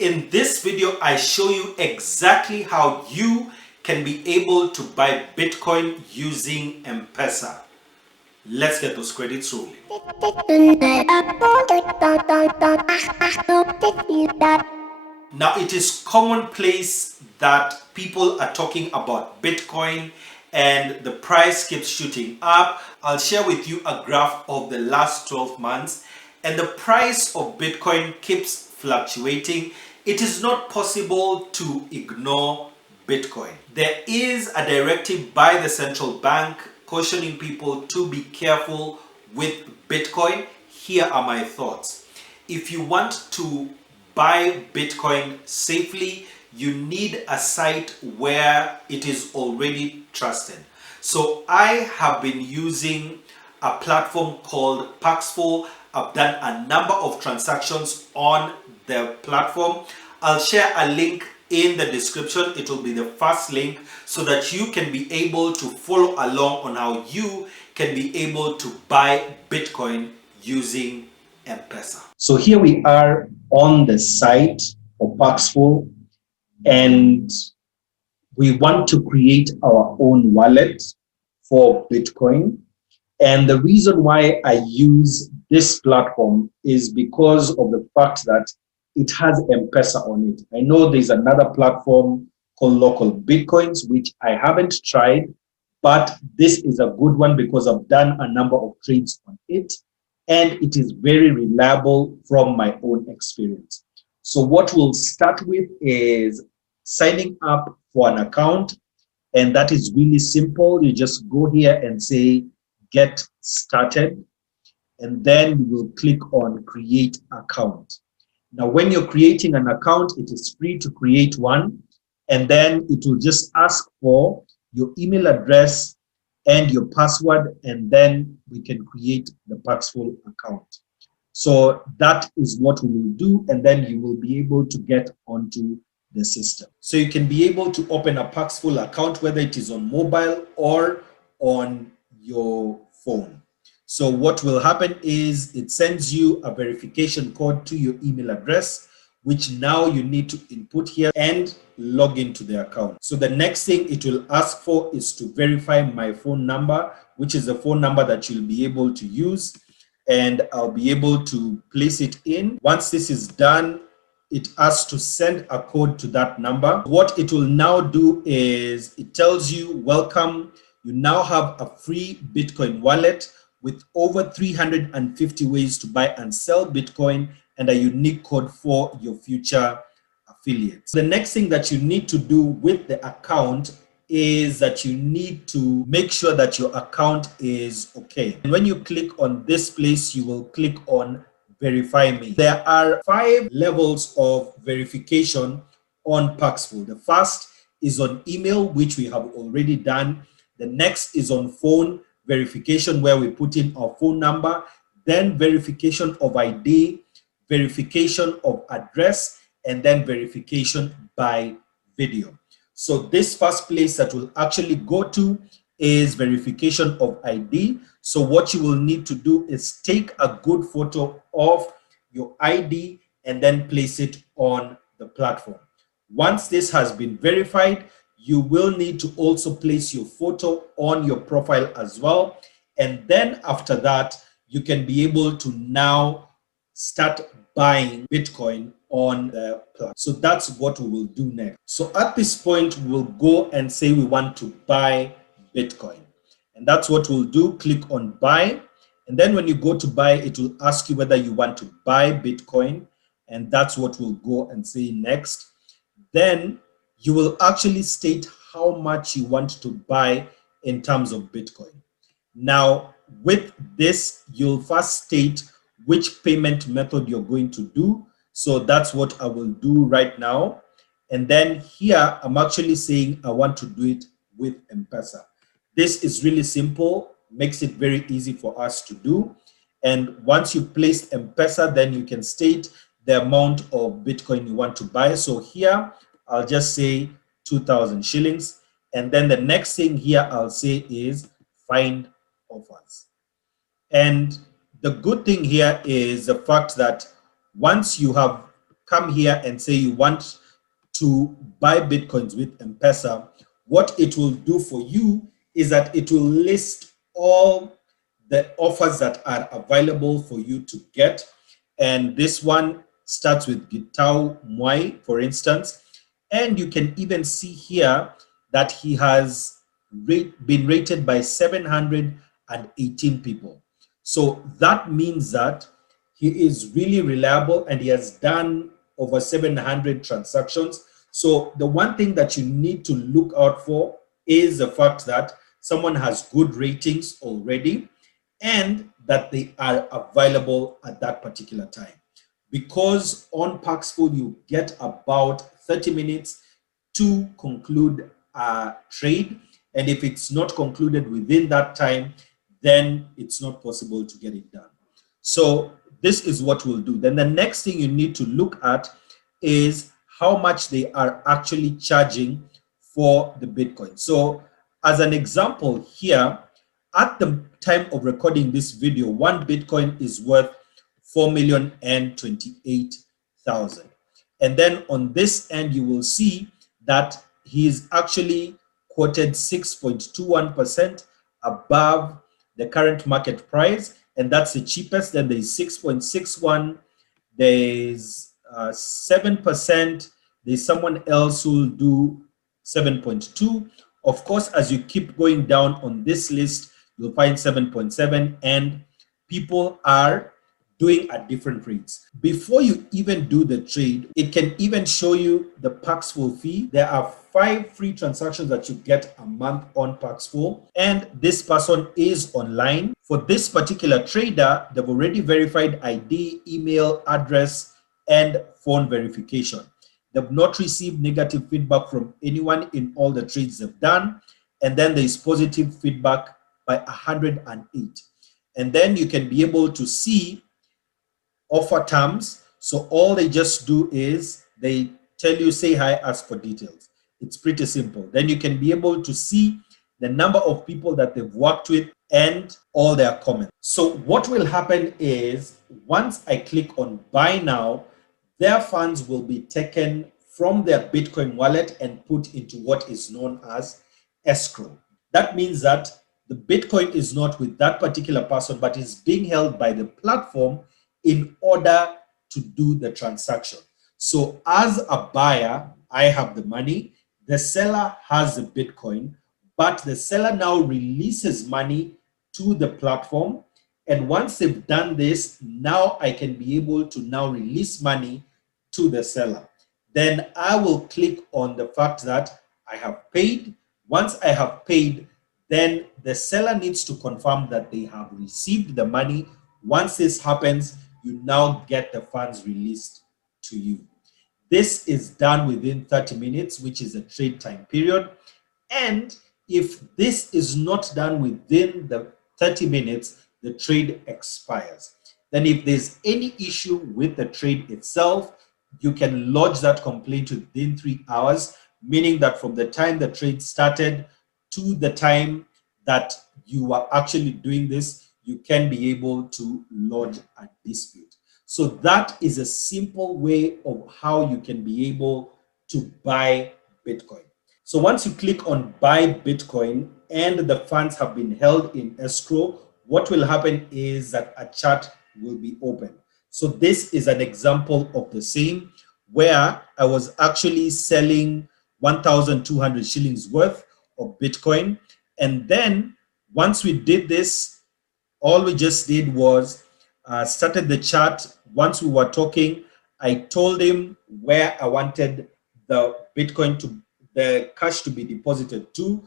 In this video, I show you exactly how you can be able to buy Bitcoin using M-PESA. Let's get those credits rolling. Now, it is commonplace that people are talking about Bitcoin and the price keeps shooting up. I'll share with you a graph of the last 12 months and the price of Bitcoin keeps fluctuating. It is not possible to ignore Bitcoin. There is a directive by the central bank cautioning people to be careful with Bitcoin. Here are my thoughts. If you want to buy Bitcoin safely, you need a site where it is already trusted. So I have been using a platform called Paxful. I've done a number of transactions on the platform. I'll share a link in the description. It will be the first link so that you can be able to follow along on how you can be able to buy Bitcoin using M-PESA. So here we are on the site of Paxful, and we want to create our own wallet for Bitcoin. And the reason why I use this platform is because of the fact that it has M-PESA on it. I know there's another platform called Local Bitcoins, which I haven't tried, but this is a good one because I've done a number of trades on it, and it is very reliable from my own experience. So what we'll start with is signing up for an account, and that is really simple. You just go here and say, get started, and then you will click on create account. Now, when you're creating an account, it is free to create one, and then it will just ask for your email address and your password, and then we can create the Paxful account. So that is what we will do, and then you will be able to get onto the system. So you can be able to open a Paxful account, whether it is on mobile or on your phone. So what will happen is it sends you a verification code to your email address, which now you need to input here and log into the account. So the next thing it will ask for is to verify my phone number, which is the phone number that you'll be able to use, and I'll be able to place it in. Once this is done, it asks to send a code to that number. What it will now do is it tells you, welcome, you now have a free Bitcoin wallet with over 350 ways to buy and sell Bitcoin and a unique code for your future affiliates. The next thing that you need to do with the account is that you need to make sure that your account is okay. And when you click on this place, you will click on verify me. There are 5 levels of verification on Paxful. The first is on email, which we have already done. The next is on phone verification, where we put in our phone number, then verification of ID, verification of address, and then verification by video. So this first place that we'll actually go to is verification of ID. So what you will need to do is take a good photo of your ID and then place it on the platform. Once this has been verified, you will need to also place your photo on your profile as well. And then after that, you can be able to now start buying Bitcoin on the platform. So that's what we will do next. So at this point, we'll go and say we want to buy Bitcoin. And that's what we'll do. Click on buy. And then when you go to buy, it will ask you whether you want to buy Bitcoin. And that's what we'll go and say next. Then you will actually state how much you want to buy in terms of Bitcoin. Now, with this, you'll first state which payment method you're going to do. So that's what I will do right now. And then here, I'm actually saying I want to do it with M-PESA. This is really simple, makes it very easy for us to do. And once you place M-PESA, then you can state the amount of Bitcoin you want to buy. So here, I'll just say 2,000 shillings. And then the next thing here I'll say is find offers. And the good thing here is the fact that once you have come here and say you want to buy Bitcoins with M-Pesa, what it will do for you is that it will list all the offers that are available for you to get. And this one starts with Gitau Mwai, for instance. And you can even see here that he has been rated by 718 people. So that means that he is really reliable and he has done over 700 transactions. So the one thing that you need to look out for is the fact that someone has good ratings already and that they are available at that particular time. Because on Paxful, you get about 30 minutes to conclude a trade. And if it's not concluded within that time, then it's not possible to get it done. So this is what we'll do. Then the next thing you need to look at is how much they are actually charging for the Bitcoin. So as an example here, at the time of recording this video, one Bitcoin is worth 4,028,000. And then on this end, you will see that he is actually quoted 6.21% above the current market price, and that's the cheapest. Then there's 6.61, there's 7%, there's someone else who will do 7.2. Of course, as you keep going down on this list, you'll find 7.7, and people are doing at different rates. Before you even do the trade, it can even show you the Paxful fee. There are 5 free transactions that you get a month on Paxful, and this person is online. For this particular trader, they've already verified ID, email, address, and phone verification. They've not received negative feedback from anyone in all the trades they've done. And then there is positive feedback by 108. And then you can be able to see offer terms. So all they just do is they tell you, say hi, ask for details. It's pretty simple. Then you can be able to see the number of people that they've worked with and all their comments. So what will happen is once I click on buy now, their funds will be taken from their Bitcoin wallet and put into what is known as escrow. That means that the Bitcoin is not with that particular person, but is being held by the platform in order to do the transaction. So as a buyer, I have the money, the seller has the Bitcoin, but the seller now releases money to the platform. And once they've done this, now I can be able to now release money to the seller. Then I will click on the fact that I have paid. Once I have paid, then the seller needs to confirm that they have received the money. Once this happens, you now get the funds released to you. This is done within 30 minutes, which is a trade time period. And if this is not done within the 30 minutes, the trade expires. Then if there's any issue with the trade itself, you can lodge that complaint within 3 hours, meaning that from the time the trade started to the time that you are actually doing this, you can be able to lodge a dispute. So that is a simple way of how you can be able to buy Bitcoin. So once you click on buy Bitcoin and the funds have been held in escrow, what will happen is that a chart will be open. So this is an example of the same where I was actually selling 1,200 shillings worth of Bitcoin. And then once we did this, all we just did was started the chart. Once we were talking, I told him where I wanted the Bitcoin the cash to be deposited to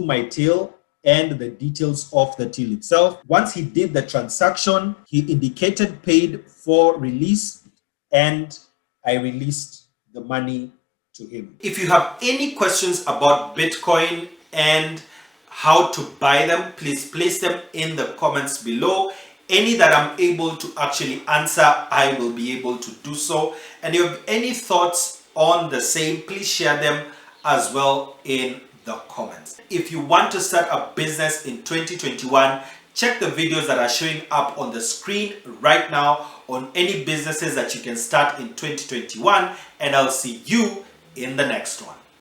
my till and the details of the till itself. Once he did the transaction, he indicated paid for release, and I released the money to him. If you have any questions about Bitcoin and how to buy them, please place them in the comments below. Any that I'm able to actually answer, I will be able to do so. And if you have any thoughts on the same, please share them as well in the comments. If you want to start a business in 2021, Check the videos that are showing up on the screen right now on any businesses that you can start in 2021, and I'll see you in the next one.